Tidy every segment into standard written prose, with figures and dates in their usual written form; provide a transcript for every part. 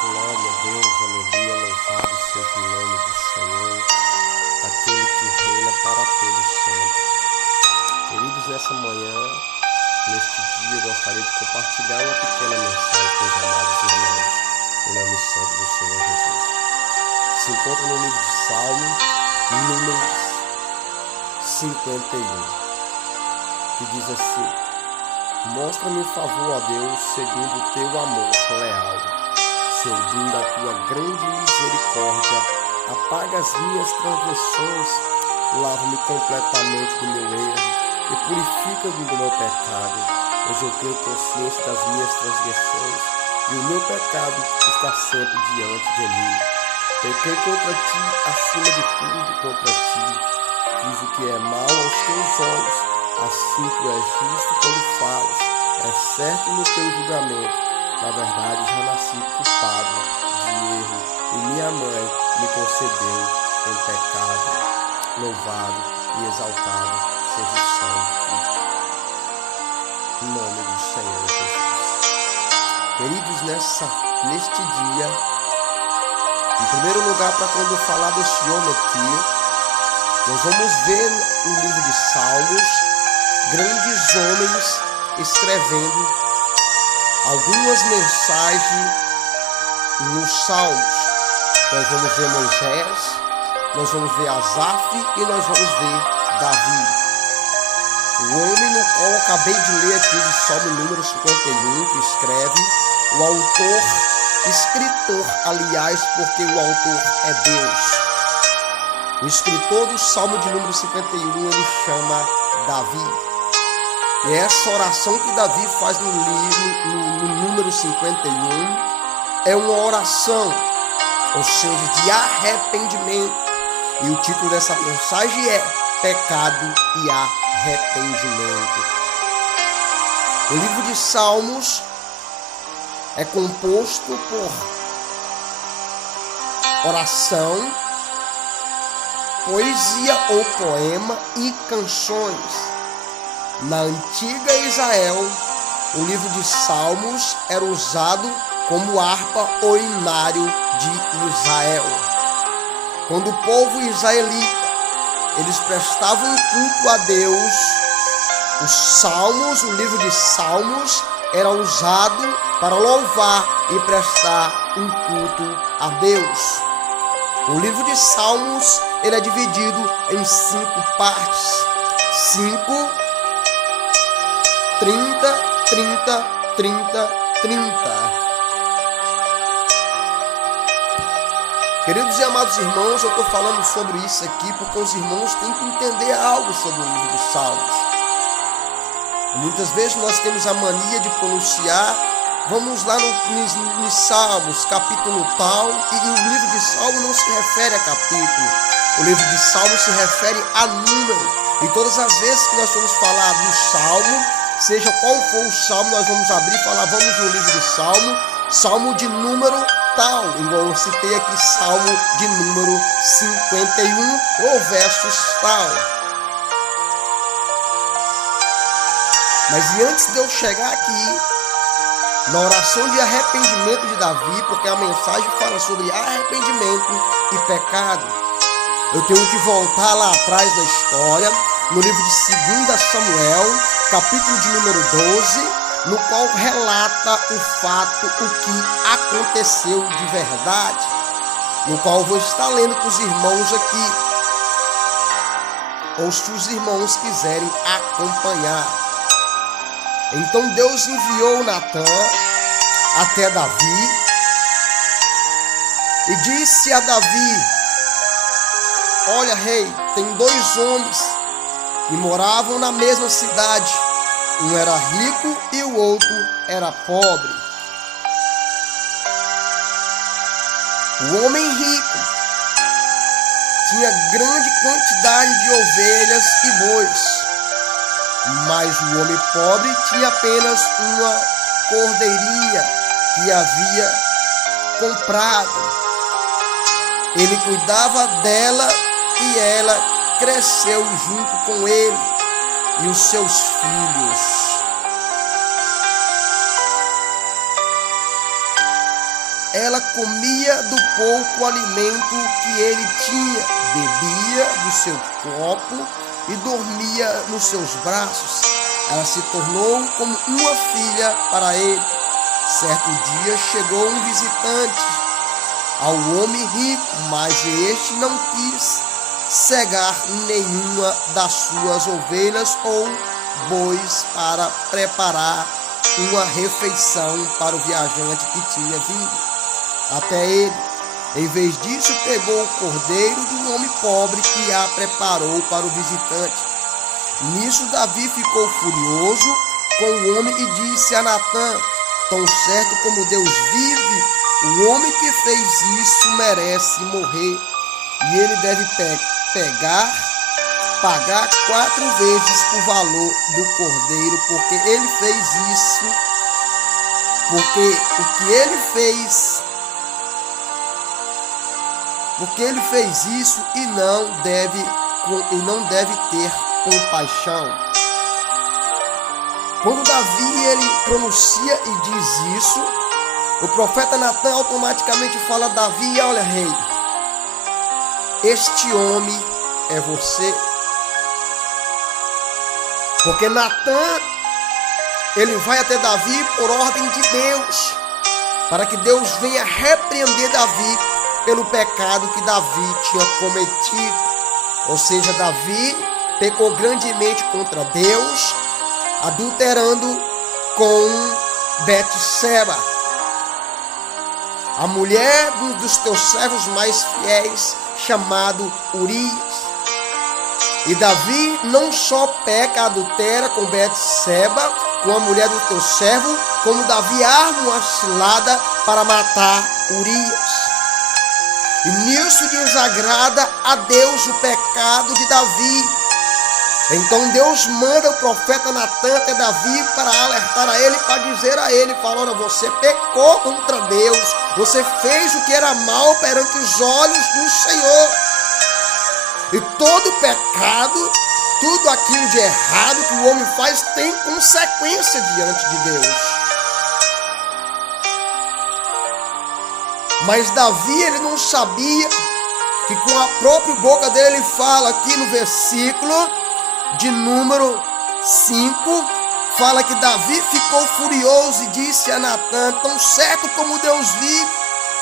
Glória a Deus, aleluia, louvado seja o nome do Senhor, aquele que reina para todo sempre. Queridos, nessa manhã, neste dia, eu gostaria de compartilhar uma pequena mensagem com os amados irmãos, em nome santo do Senhor Jesus. Se encontra no livro de Salmos, número 51, que diz assim: mostra-me o favor, ó Deus, segundo o teu amor leal. Segundo a tua grande misericórdia, apaga as minhas transgressões, lava-me completamente do meu erro e purifica-me do meu pecado, pois eu tenho consciência das minhas transgressões e o meu pecado está sempre diante de mim. Pequei contra ti, acima de tudo contra ti, fiz o que é mal aos teus olhos, assim tu és justo quando falas, és certo no teu julgamento. Na verdade, já nasci culpado de erro e minha mãe me concebeu em pecado. Louvado e exaltado seja o santo nome do Senhor Jesus. Queridos, neste dia, em primeiro lugar, para quando eu falar deste homem aqui, nós vamos ver no livro de Salmos grandes homens escrevendo algumas mensagens nos Salmos. Nós vamos ver Moisés, nós vamos ver Asaf e nós vamos ver Davi. O homem no qual eu acabei de ler aqui do Salmo número 51, que escreve, o autor, escritor, aliás, porque o autor é Deus. O escritor do Salmo de número 51, ele chama Davi. E essa oração que Davi faz no livro, no número 51, é uma oração, ou seja, de arrependimento. E o título dessa mensagem é Pecado e Arrependimento. O livro de Salmos é composto por oração, poesia ou poema e canções. Na antiga Israel, o livro de Salmos era usado como harpa ou hinário de Israel. Quando o povo israelita, eles prestavam culto a Deus, os Salmos, o livro de Salmos, era usado para louvar e prestar um culto a Deus. O livro de Salmos, ele é dividido em 5 partes. 30, 30, 30, 30. Queridos e amados irmãos, eu estou falando sobre isso aqui porque os irmãos têm que entender algo sobre o livro dos Salmos. Muitas vezes nós temos a mania de pronunciar, vamos lá nos Salmos, capítulo tal, e o livro de Salmos não se refere a capítulo. O livro de Salmos se refere a número. E todas as vezes que nós vamos falar do Salmo, seja qual for o Salmo, nós vamos abrir e falar, vamos no livro de Salmo, Salmo de número tal, igual eu citei aqui, Salmo de número 51, ou versos tal. Mas e antes de eu chegar aqui, na oração de arrependimento de Davi, porque a mensagem fala sobre arrependimento e pecado, eu tenho que voltar lá atrás da história, no livro de 2 Samuel, capítulo de número 12, no qual relata o fato, o que aconteceu de verdade, no qual eu vou estar lendo para os irmãos aqui, ou se os irmãos quiserem acompanhar. Então Deus enviou Natã até Davi e disse a Davi: olha, rei, tem 2 homens que moravam na mesma cidade. Um era rico e o outro era pobre. O homem rico tinha grande quantidade de ovelhas e bois, mas o homem pobre tinha apenas uma cordeirinha que havia comprado. Ele cuidava dela e ela cresceu junto com ele e os seus filhos. ela comia do pouco alimento que ele tinha, bebia do seu copo e dormia nos seus braços. Ela se tornou como uma filha para ele. Certo dia chegou um visitante ao homem rico, mas este não quis cegar nenhuma das suas ovelhas ou bois para preparar uma refeição para o viajante que tinha vindo até ele. Em vez disso, pegou o cordeiro do homem pobre e a preparou para o visitante. Nisso, Davi ficou furioso com o homem e disse a Natã: tão certo como Deus vive, o homem que fez isso merece morrer, e ele deve pagar 4 vezes o valor do cordeiro, porque ele fez isso, e não deve ter compaixão. Quando Davi ele pronuncia e diz isso, o profeta Natã automaticamente fala a Davi: olha, rei, este homem é você. Porque Natã ele vai até Davi por ordem de Deus, para que Deus venha repreender Davi pelo pecado que Davi tinha cometido. Ou seja, Davi pecou grandemente contra Deus, adulterando com Betseba, a mulher dos teus servos mais fiéis, chamado Urias. E Davi não só peca, adultera com Betseba, com a mulher do teu servo, como Davi arma uma cilada para matar Urias. E nisso desagrada a Deus o pecado de Davi. Então Deus manda o profeta Natã até Davi para alertar a ele, para dizer a ele, olha, você pecou contra Deus, você fez o que era mal perante os olhos do Senhor. E todo pecado, tudo aquilo de errado que o homem faz tem consequência diante de Deus. Mas Davi ele não sabia que com a própria boca dele ele fala aqui no versículo de número 5, fala que Davi ficou furioso e disse a Natã: tão certo como Deus vive,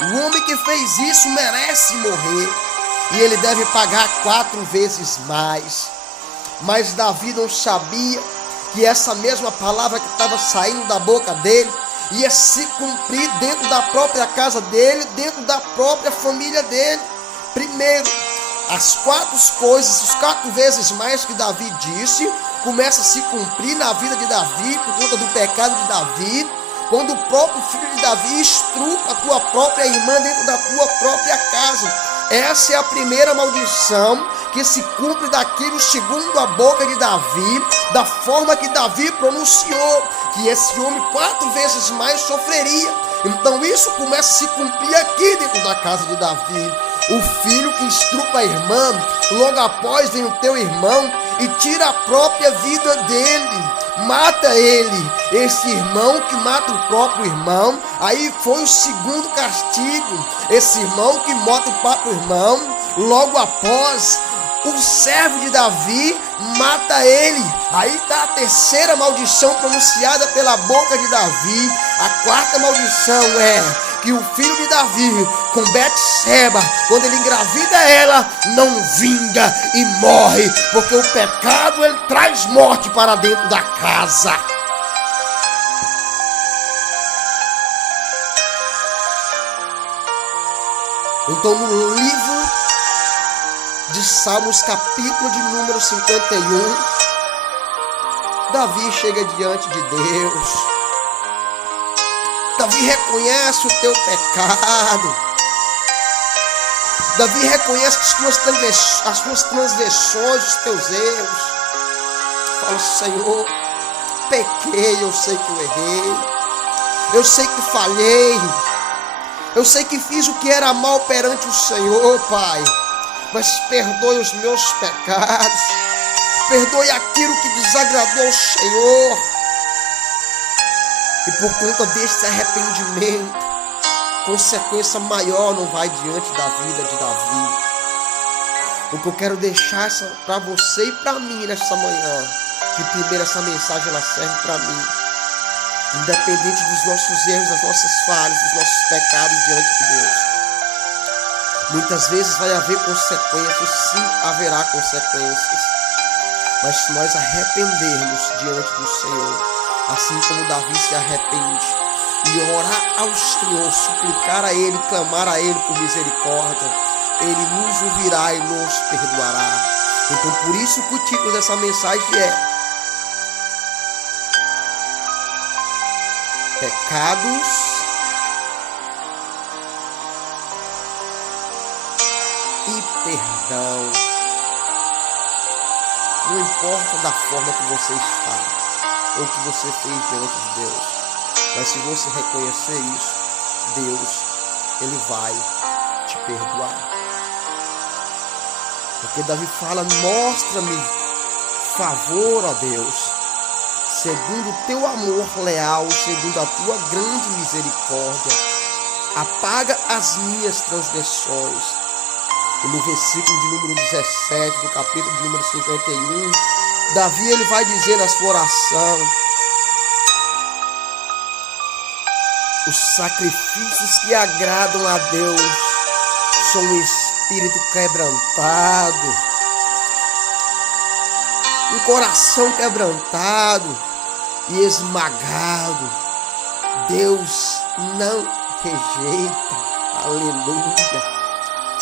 o homem que fez isso merece morrer, e ele deve pagar 4 vezes mais. Mas Davi não sabia que essa mesma palavra que estava saindo da boca dele ia se cumprir dentro da própria casa dele, dentro da própria família dele. Primeiro, as 4 coisas, os 4 vezes mais que Davi disse, começa a se cumprir na vida de Davi por conta do pecado de Davi, quando o próprio filho de Davi estrupa a tua própria irmã dentro da tua própria casa. Essa é a primeira maldição que se cumpre daquilo segundo a boca de Davi, da forma que Davi pronunciou, que esse homem 4 vezes mais sofreria. Então isso começa a se cumprir aqui dentro da casa de Davi. O filho que estrupa a irmã, logo após vem o teu irmão e tira a própria vida dele, mata ele. Esse irmão que mata o próprio irmão, aí foi o segundo castigo. Esse irmão que mata o próprio irmão, logo após o servo de Davi mata ele. Aí está a terceira maldição pronunciada pela boca de Davi. A 4ª maldição é que o filho de Davi com Betseba, quando ele engravida ela, não vinga e morre, porque o pecado ele traz morte para dentro da casa. Então no livro de Salmos, capítulo de número 51, Davi chega diante de Deus. Davi reconhece o teu pecado. Davi reconhece as tuas transgressões, os teus erros. Fala: Senhor, pequei, eu sei que eu errei. Eu sei que falhei. Eu sei que fiz o que era mal perante o Senhor, Pai. Mas perdoe os meus pecados. Perdoe aquilo que desagradou ao Senhor. E por conta desse arrependimento, consequência maior não vai diante da vida de Davi. O que eu quero deixar para você e para mim nessa manhã, que primeiro essa mensagem ela serve para mim. Independente dos nossos erros, das nossas falhas, dos nossos pecados diante de Deus. Muitas vezes vai haver consequências, sim, haverá consequências. Mas se nós arrependermos diante do Senhor, assim como Davi se arrepende, e orar ao Senhor, suplicar a Ele, clamar a Ele por misericórdia, Ele nos ouvirá e nos perdoará. Então por isso que o título dessa mensagem é Pecados e Perdão. Não importa da forma que você está ou que você fez diante de Deus, mas se você reconhecer isso, Deus, Ele vai te perdoar. Porque Davi fala: mostra-me favor, ó Deus, segundo o teu amor leal, segundo a tua grande misericórdia, apaga as minhas transgressões. E no versículo de número 17, do capítulo de número 51, Davi ele vai dizer na sua oração: os sacrifícios que agradam a Deus são um espírito quebrantado, um coração quebrantado e esmagado. Deus não rejeita. Aleluia.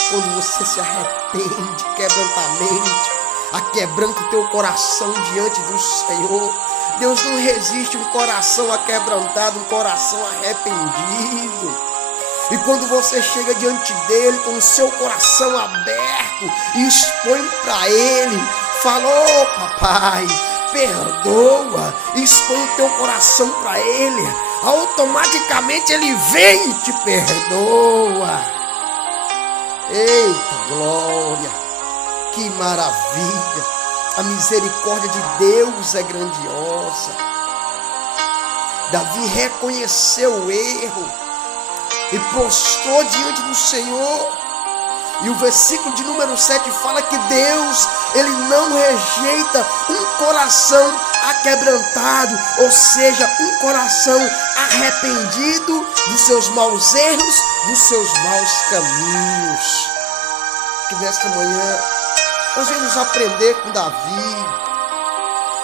Quando você se arrepende quebrantamente, aquebranta o teu coração diante do Senhor, Deus não resiste um coração aquebrantado, um coração arrependido. E quando você chega diante dele com o seu coração aberto e expõe para ele, falou: papai, perdoa, expõe o teu coração para ele, automaticamente ele vem e te perdoa. Eita glória, que maravilha! A misericórdia de Deus é grandiosa. Davi reconheceu o erro e prostrou diante do Senhor. E o versículo de número 7 fala que Deus, Ele não rejeita um coração aquebrantado, ou seja, um coração arrependido dos seus maus erros, dos seus maus caminhos. Que nesta manhã nós vamos aprender com Davi,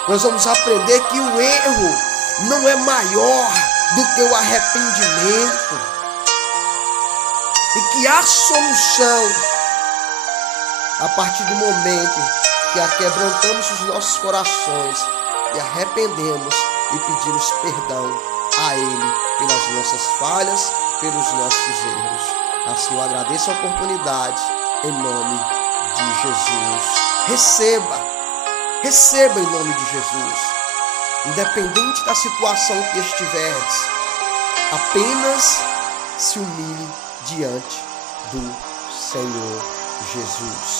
nós vamos aprender que o erro não é maior do que o arrependimento, e que há solução a partir do momento que aquebrantamos os nossos corações e arrependemos e pedimos perdão a Ele pelas nossas falhas, pelos nossos erros. Assim eu agradeço a oportunidade em nome de Jesus. Receba em nome de Jesus. Independente da situação que estiveres, apenas se humilhe diante do Senhor Jesus.